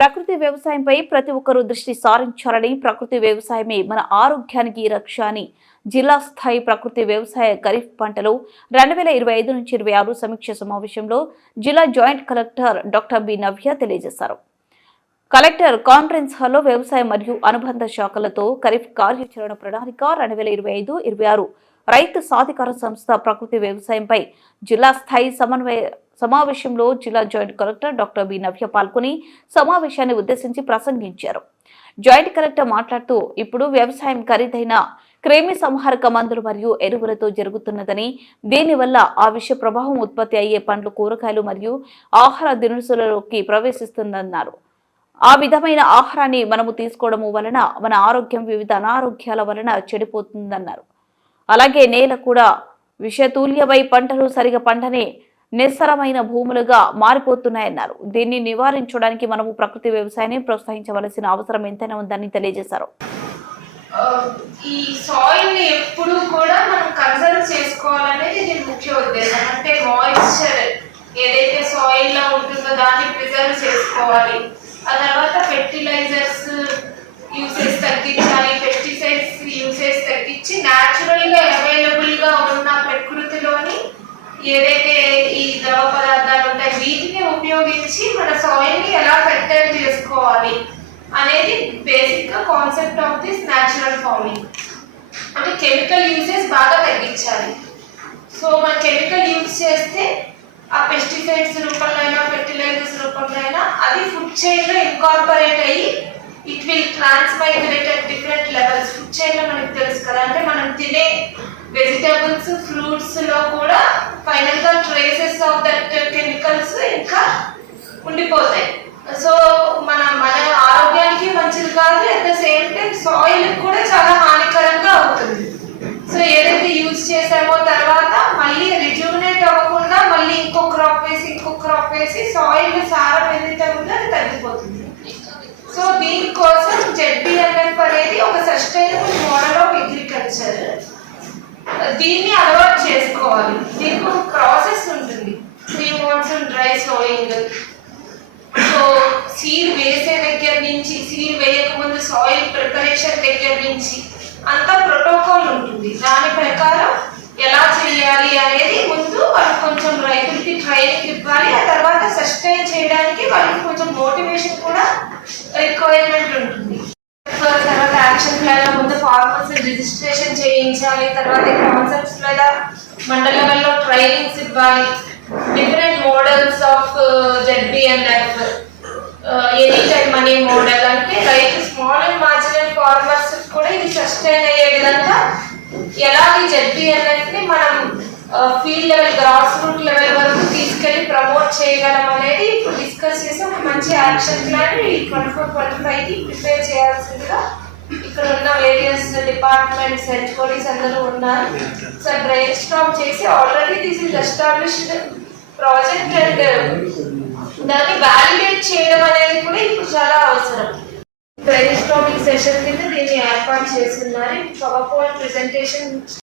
ప్రకృతి వ్యవసాయంపై ప్రతి ఒక్కరూ దృష్టి సారించాలని ప్రకృతి వ్యవసాయమే మన ఆరోగ్యానికి రక్ష అని జిల్లా స్థాయి ప్రకృతి వ్యవసాయ ఖరీఫ్ పంటలు రెండు వేల ఇరవై ఐదు నుంచి ఇరవై ఆరు సమీక్ష సమావేశంలో జిల్లా joint collector doctor B Navya తెలియజేశారు. కలెక్టర్ కాన్ఫరెన్స్ హాల్లో వ్యవసాయ మరియు అనుబంధ శాఖలతో ఖరీఫ్ కార్యాచరణ ప్రణాళిక రెండు వేల ఇరవై ఐదు ఇరవై ఆరు రైతు సాధికార సంస్థ ప్రకృతి వ్యవసాయంపై జిల్లా స్థాయి సమన్వయ సమావేశంలో జిల్లా joint collector doctor B Navya పాల్గొని సమావేశాన్ని ఉద్దేశించి ప్రసంగించారు. జాయింట్ కలెక్టర్ మాట్లాడుతూ ఇప్పుడు వ్యవసాయం ఖరీదైన క్రేమి సంహారక మందులు మరియు ఎరువులతో జరుగుతున్నదని దీనివల్ల ఆ విష ప్రభావం ఉత్పత్తి అయ్యే పండ్లు కూరగాయలు మరియు ఆహార దినుసులలోకి ప్రవేశిస్తుందన్నారు. ఆ విధమైన ఆహారాన్ని మనము తీసుకోవడము వలన మన ఆరోగ్యం వివిధ అనారోగ్యాల వలన చెడిపోతుందన్నారు. అలాగే నేల కూడా విషతూల్యమై పంటలు సరిగా పంటనే నిస్సరమైన భూములుగా మారిపోతున్నాయన్నారు. దీన్ని నివారించడానికి మనము ప్రకృతి వ్యవసాయాన్ని ప్రోత్సహించవలసిన అవసరం ఎంతైనా ఉందని తెలియజేశారు. ఈ సాయిల్ని ఎప్పుడు కూడా మనం కన్సర్వ్ చేసుకోవాలనేది దీని ముఖ్య ఉద్దేశం. అంటే మాయిశ్చర్ ఏదైతే సాయిల్లో ఉంటుందో దాన్ని ప్రిజర్వ్ చేసుకోవాలి. ఆ తర్వాత ఫెర్టిలైజర్ యూసేజ్ తగ్గించాలి పెస్టిసైడ్స్ యూసేజ్ తగ్గించి న్యాచురల్గా అవైలబుల్గా ఉన్న ప్రకృతిలోని ఏదైతే ఈ ద్రవ పదార్థాలు ఉంటాయి వీటిని ఉపయోగించి మన సాయిల్ని ఎలా ఫెర్టైల్ చేసుకోవాలి అనేది బేసిక్గా concept of this natural farming అంటే కెమికల్ యూసేజ్ బాగా తగ్గించాలి. సో మన కెమికల్ యూజ్ చేస్తే ఆ పెస్టిసైడ్స్ రూపంలో అయినా ఫెర్టిలైజర్స్ రూపంలో అయినా అది ఫుడ్ చైన్లో ఇన్కార్పొరేట్ అయ్యి it will transmigrate at different levels food చైన్లో తెలుసు కదా అంటే మనం తినే వెజిటబుల్స్ ఫ్రూట్స్లో కూడా ఫైనల్గా ట్రేసెస్ ఆఫ్ దట్ కెమికల్స్ ఇంకా ఉండిపోతాయి. సో మన మన ఆరోగ్యానికి మంచిది కాదు at the same time soil కూడా చాలా హానికరంగా అవుతుంది సో ఏదైతే యూజ్ చేసామో తర్వాత మళ్ళీ రిజ్యూమినేట్ అవ్వకుండా మళ్ళీ ఇంకో క్రాప్ వేసి ఇంకో క్రాప్ వేసి సాయిల్ సారం ఏదైతే ఉందో అది తగ్గిపోతుంది. సో దీనికోసం జెడ్బిఎన్ఎఫ్ అనేది ఒక సస్టైనబుల్ మోడల్ ఆఫ్ అగ్రికల్చర్ దీన్ని అలవాటు చేసుకోవాలి. దీనికి ఒక ప్రాసెస్ ఉంటుంది. Three months dry sowing so seed వేసే దగ్గర నుంచి సీడ్ వేయకముందు సాయిల్ ప్రిపరేషన్ దగ్గర నుంచి అంతా ప్రోటోకాల్ ఉంటుంది. దాని ప్రకారం ఎలా చేయాలి అనేది ముందు వాళ్ళకి కొంచెం రైతులకి ట్రైనింగ్ ఇవ్వాలి. ఆ తర్వాత సస్టైన్ చేయడానికి వాళ్ళకి కొంచెం మోటివేషన్ కూడా రిక్వైర్మెంట్ ఉంటుంది. తర్వాత యాక్షన్ ప్లాన్ ముందు ఫార్మర్స్ రిజిస్ట్రేషన్ చేయించాలి తర్వాత కాన్సెప్ట్స్ మీద మండల లెవెల్లో ట్రైనింగ్స్ ఇవ్వాలి different models of ZBNF any time money model అంటే రైతు స్మాల్ అండ్ మార్జినల్ ఫార్మర్స్ కూడా ఇది సస్టైన్ అయ్యే విధంగా ఎలా ఈ జెడ్బిఎన్ఎఫ్ని మనం field level grass root level వరకు తీసుకెళ్ళి ప్రమోట్ చేయగలం అనేది ఇప్పుడు డిస్కస్ చేసి ఒక మంచి యాక్షన్ ప్లాన్ ఈ ట్వంటీ ఫోర్ ట్వంటీ ఫైవ్కి ప్రిపేర్ చేయాల్సిందిగా ఇక్కడ ఉన్న వేరియస్ డిపార్ట్మెంట్స్ హెచ్ఓడిస్ అందరూ ఉన్నారు. సార్ బ్రెయిన్ స్టామ్ చేసి already this is established project and దాన్ని వ్యాలిడేట్ చేయడం అనేది కూడా ఇప్పుడు చాలా అవసరం. బ్రెయిన్ స్టామింగ్ సెషన్ కింద దీన్ని ఏర్పాటు చేస్తున్నారు. Power point presentation